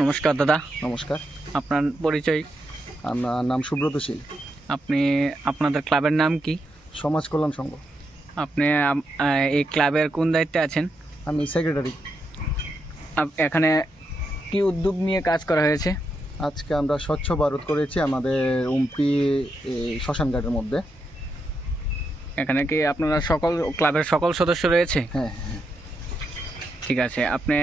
নমস্কার দাদা। নমস্কার। আপনার পরিচয়? আমার নাম সুব্রত শীল। আপনি আপনাদের ক্লাবের নাম কি? সমাজ কল্যাণ সংঘ। আপনি এই ক্লাবের কোন দায়িত্বে আছেন? আমি সেক্রেটারি। এখানে কি উদ্যোগ নিয়ে কাজ করা হয়েছে? আজকে আমরা স্বচ্ছ ভারত করেছি আমাদের উমপি শ্মশান ঘাটের মধ্যে। এখানে কি আপনারা ক্লাবের সকল সদস্য রয়েছে? হ্যাঁ হ্যাঁ। ঠিক আছে। আপনি